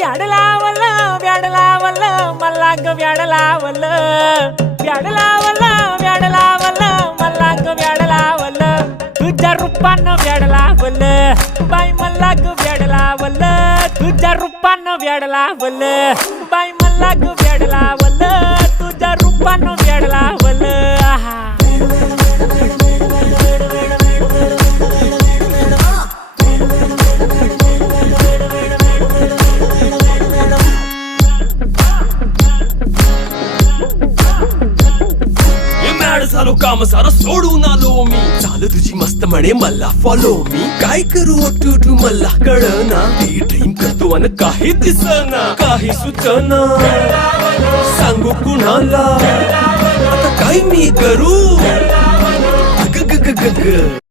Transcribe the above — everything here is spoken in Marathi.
व्याड लावलं व्याड लावलं मला ग व्याड लावलं व्याड लावलं व्याड लावलं मला ग व्याड लावलं तुझ्या रूपानं व्याड लावलं बाई मला ग व्याड लावलं तुझ्या रूपानं व्याड लावलं बाई मला ग व्याड लावलं तुझ्या रूपानं व्याड लावलं आहा झालो काम सारं सोडून आलो मी चाल तुझी मस्त म्हणे मला फॉलो मी काय करू टू मला कळना ती ड्रीम करतो आणि काही दिसना काही सुचना सांगू कुणाला आता काय मी करू ग ग ग ग ग